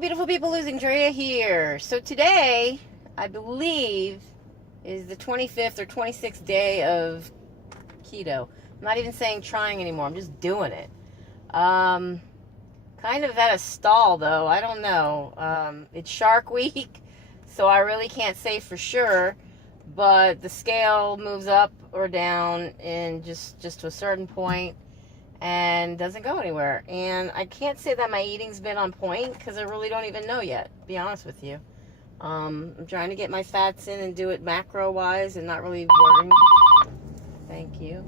beautiful people, LosingDrea here. So today, I believe, is the 25th or 26th day of keto. I'm not even saying trying anymore. I'm just doing it. Kind of at a stall, though. I don't know. It's Shark Week, so I really can't say for sure. But the scale moves up or down in just to a certain point and doesn't go anywhere. And I can't say that my eating's been on point because I really don't even know yet, to be honest with you. I'm trying to get my fats in and do it macro wise and not really worrying. Thank you.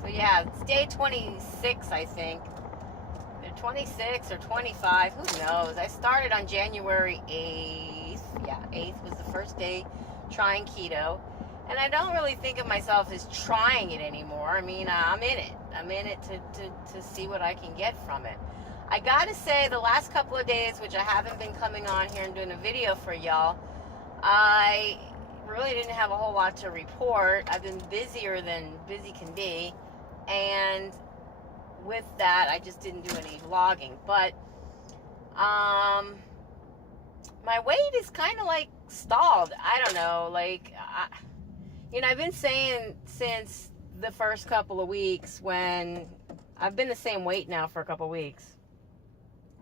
So yeah, it's day 26, I think. 26 or 25, who knows? I started on January 8th. Yeah, 8th was the first day trying keto. And I don't really think of myself as trying it anymore. I mean, I'm in it. I'm in it to see what I can get from it. I gotta say, the last couple of days, which I haven't been coming on here and doing a video for y'all, I really didn't have a whole lot to report. I've been busier than busy can be. And with that, I just didn't do any vlogging. But my weight is kind of like stalled. I don't know, like I've been saying since the first couple of weeks, when I've been the same weight now for a couple of weeks,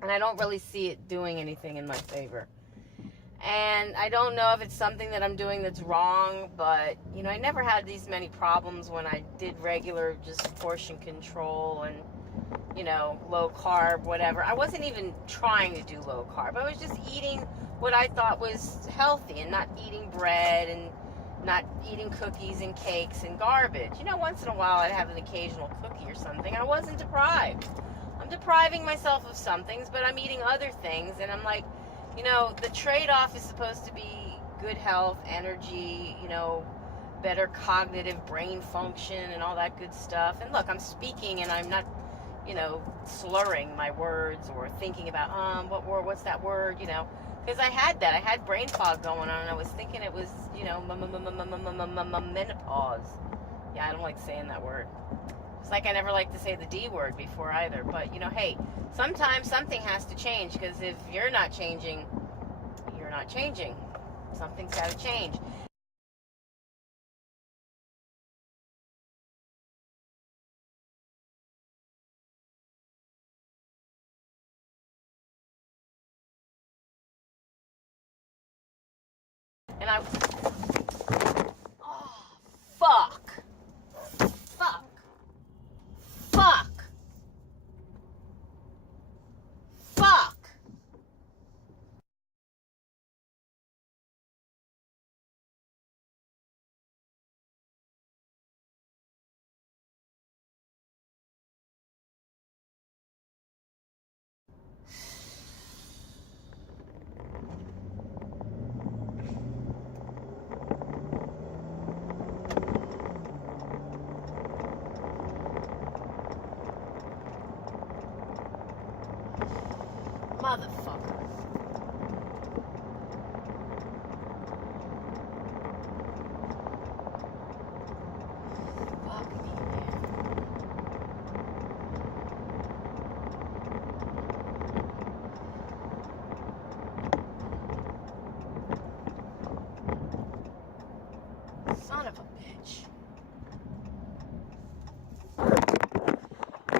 and I don't really see it doing anything in my favor. And I don't know if it's something that I'm doing that's wrong, but I never had these many problems when I did regular just portion control and low carb, whatever. I wasn't even trying to do low carb. I was just eating what I thought was healthy and not eating bread and not eating cookies and cakes and garbage. Once in a while I'd have an occasional cookie or something. I wasn't deprived. I'm depriving myself of some things, but I'm eating other things, and I'm like, the trade-off is supposed to be good health, energy, better cognitive brain function and all that good stuff. And look, I'm speaking and I'm not slurring my words or thinking about, what's that word, because I had that. I had brain fog going on, and I was thinking it was, menopause. Yeah, I don't like saying that word. It's like I never liked to say the D word before either. But, hey, sometimes something has to change, because if you're not changing, you're not changing. Something's got to change. And oh, fuck. Fuck. Fuck. Fuck. Motherfucker. Fuck me, man. Son of a bitch.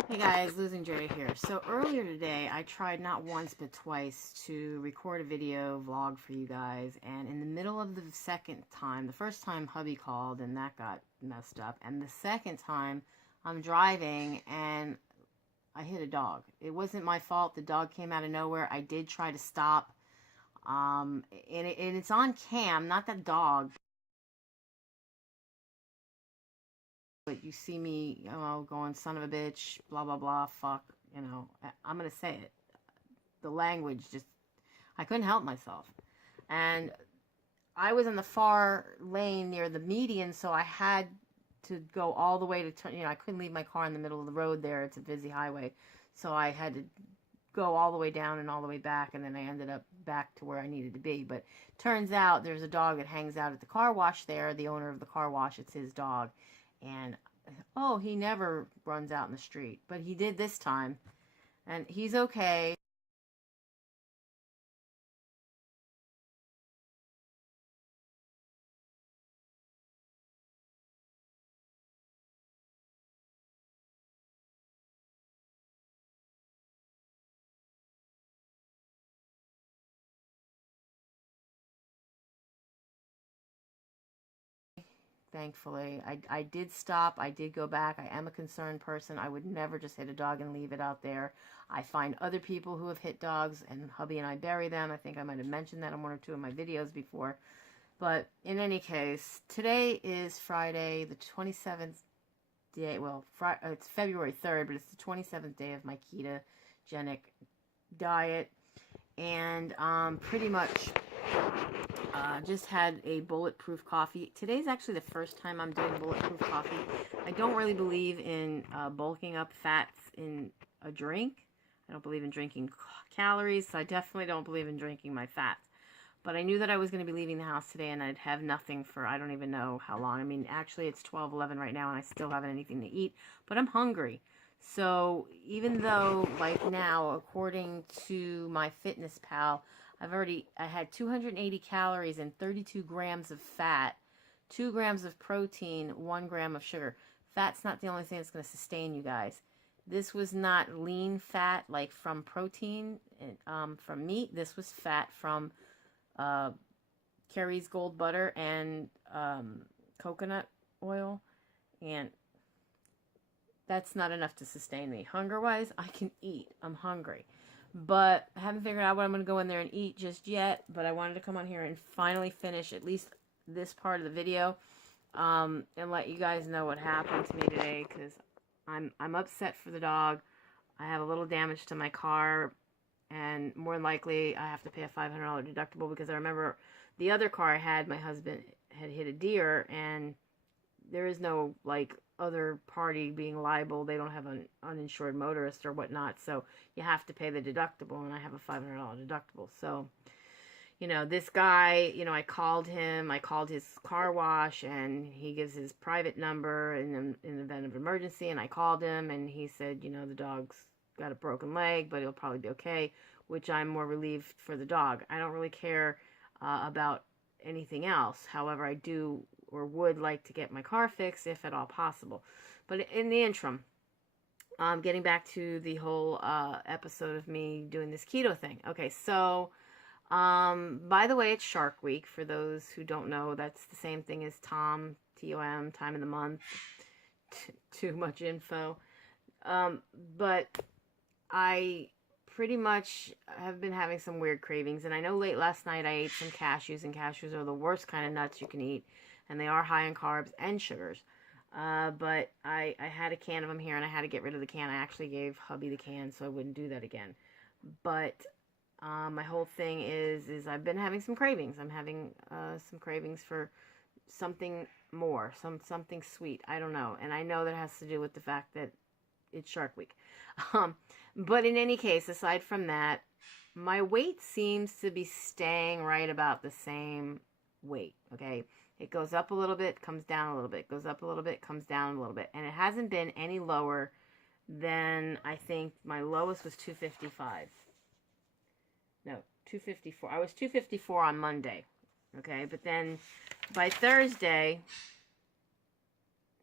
Hey guys, LosingDrea here. So earlier today, I tried not once but twice to record a video vlog for you guys, and in the middle of the second time, the first time hubby called and that got messed up, and the second time I'm driving and I hit a dog. It wasn't my fault. The dog came out of nowhere. I did try to stop, and it's on cam, not that dog. But you see me, going, son of a bitch, blah, blah, blah, fuck, I'm going to say it. The language just, I couldn't help myself. And I was in the far lane near the median, so I had to go all the way to turn, I couldn't leave my car in the middle of the road there. It's a busy highway. So I had to go all the way down and all the way back, and then I ended up back to where I needed to be. But turns out there's a dog that hangs out at the car wash there. The owner of the car wash, it's his dog. And, oh, he never runs out in the street. But he did this time. And he's okay. Thankfully, I did stop. I did go back. I am a concerned person. I would never just hit a dog and leave it out there. I find other people who have hit dogs, and hubby and I bury them. I think I might have mentioned that in one or two of my videos before. But in any case, today is Friday, the 27th day. Well, it's February 3rd, but it's the 27th day of my ketogenic diet. And pretty much just had a bulletproof coffee. Today's actually the first time I'm doing bulletproof coffee. I don't really believe in bulking up fats in a drink. I don't believe in drinking calories, so I definitely don't believe in drinking my fats. But I knew that I was going to be leaving the house today, and I'd have nothing for I don't even know how long. I mean, actually, it's 12:11 right now, and I still haven't anything to eat, but I'm hungry. So even though, like now, according to my Fitness Pal, I had 280 calories and 32 grams of fat, 2 grams of protein, 1 gram of sugar. Fat's not the only thing that's going to sustain you guys. This was not lean fat like from protein, from meat. This was fat from Kerry's Gold Butter and coconut oil. And that's not enough to sustain me. Hunger-wise, I can eat. I'm hungry. But I haven't figured out what I'm going to go in there and eat just yet. But I wanted to come on here and finally finish at least this part of the video. And let you guys know what happened to me today. Because I'm upset for the dog. I have a little damage to my car. And more than likely, I have to pay a $500 deductible. Because I remember the other car I had, my husband had hit a deer. And there is no, like, other party being liable. They don't have an uninsured motorist or whatnot, so you have to pay the deductible, and I have a $500 deductible. So, you know, this guy, you know, I called his car wash, and he gives his private number in the event of emergency, and I called him, and he said, you know, the dog's got a broken leg, but he'll probably be okay, which I'm more relieved for the dog. I don't really care about anything else. However, I do or would like to get my car fixed if at all possible. But in the interim, getting back to the whole episode of me doing this keto thing. Okay, so by the way, it's Shark Week. For those who don't know, that's the same thing as TOM, T-O-M, time of the month. Too much info. But I pretty much have been having some weird cravings. And I know late last night I ate some cashews, and cashews are the worst kind of nuts you can eat. And they are high in carbs and sugars. But I had a can of them here, and I had to get rid of the can. I actually gave hubby the can, so I wouldn't do that again. But my whole thing is I've been having some cravings. I'm having some cravings for something more, something sweet. I don't know. And I know that has to do with the fact that it's Shark Week. But in any case, aside from that, my weight seems to be staying right about the same weight, okay? It goes up a little bit, comes down a little bit, goes up a little bit, comes down a little bit. And it hasn't been any lower than, I think, my lowest was 255. No, 254. I was 254 on Monday, okay? But then by Thursday,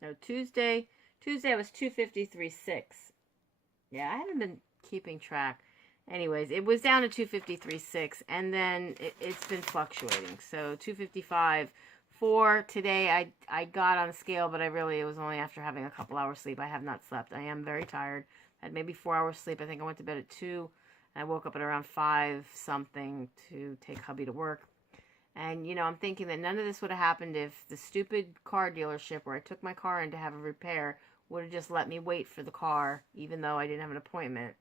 no, Tuesday I was 253.6. Yeah, I haven't been keeping track. Anyways, it was down to 253.6, and then it's been fluctuating. So 255. For today, I got on a scale, but it was only after having a couple hours sleep. I have not slept. I am very tired. I had maybe 4 hours sleep. I think I went to bed at 2, and I woke up at around 5 something to take hubby to work. And, you know, I'm thinking that none of this would have happened if the stupid car dealership where I took my car in to have a repair would have just let me wait for the car, even though I didn't have an appointment.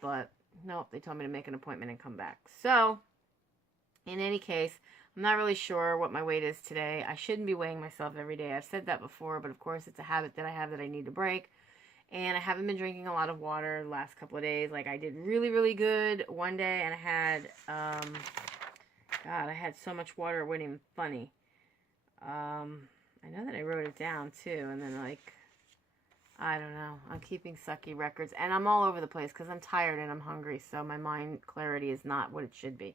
But, nope, they told me to make an appointment and come back. So, in any case, I'm not really sure what my weight is today. I shouldn't be weighing myself every day. I've said that before, but of course it's a habit that I have that I need to break. And I haven't been drinking a lot of water the last couple of days. Like, I did really, really good one day, and I had, God, I had so much water, it wasn't even funny. I know that I wrote it down, too, and then, like, I don't know. I'm keeping sucky records, and I'm all over the place because I'm tired and I'm hungry, so my mind clarity is not what it should be.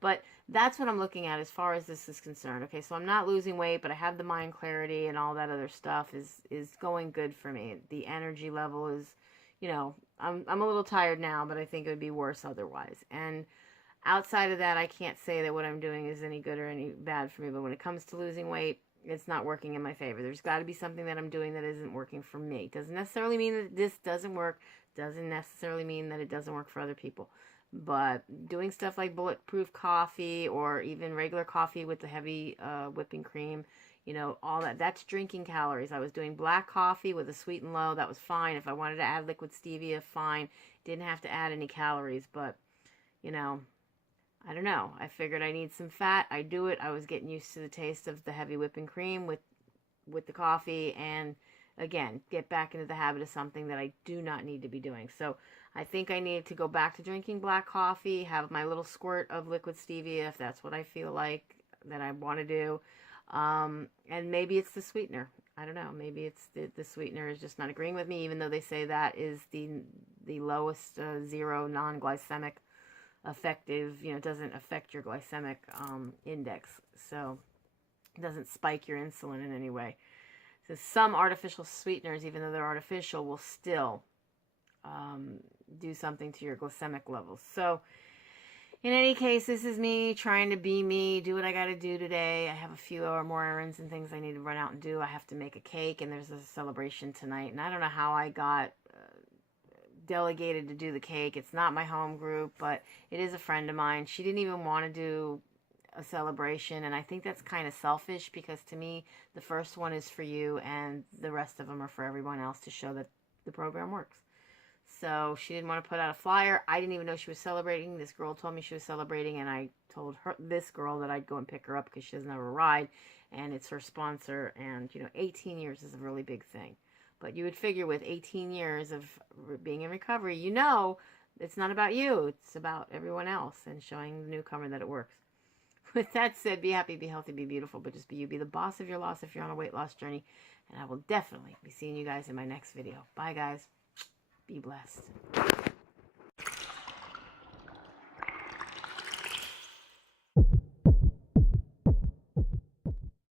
But that's what I'm looking at as far as this is concerned. Okay, so I'm not losing weight, but I have the mind clarity and all that other stuff is going good for me. The energy level is, you know, I'm a little tired now, but I think it would be worse otherwise. And outside of that, I can't say that what I'm doing is any good or any bad for me. But when it comes to losing weight, it's not working in my favor. There's got to be something that I'm doing that isn't working for me. Doesn't necessarily mean that this doesn't work. Doesn't necessarily mean that it doesn't work for other people. But doing stuff like bulletproof coffee or even regular coffee with the heavy whipping cream, you know, all that, that's drinking calories. I was doing black coffee with a sweet and low. That was fine. If I wanted to add liquid stevia, fine. Didn't have to add any calories. But, you know, I don't know. I figured I need some fat. I do it. I was getting used to the taste of the heavy whipping cream with the coffee. And, again, get back into the habit of something that I do not need to be doing. So I think I need to go back to drinking black coffee, have my little squirt of liquid stevia if that's what I feel like that I want to do. And maybe it's the sweetener. I don't know. Maybe it's the sweetener is just not agreeing with me, even though they say that is the lowest zero non-glycemic effective, you know, doesn't affect your glycemic index. So it doesn't spike your insulin in any way. So some artificial sweeteners, even though they're artificial, will still do something to your glycemic levels. So in any case, this is me trying to be me, do what I got to do today. I have a few more errands and things I need to run out and do. I have to make a cake, and there's a celebration tonight. And I don't know how I got delegated to do the cake. It's not my home group, but it is a friend of mine. She didn't even want to do a celebration, and I think that's kind of selfish because to me, the first one is for you, and the rest of them are for everyone else to show that the program works. So she didn't want to put out a flyer. I didn't even know she was celebrating. This girl told me she was celebrating, and I told this girl that I'd go and pick her up because she doesn't have a ride, and it's her sponsor. And, you know, 18 years is a really big thing. But you would figure with 18 years of being in recovery, you know, it's not about you. It's about everyone else and showing the newcomer that it works. With that said, be happy, be healthy, be beautiful, but just be you. Be the boss of your loss if you're on a weight loss journey. And I will definitely be seeing you guys in my next video. Bye, guys. Be blessed.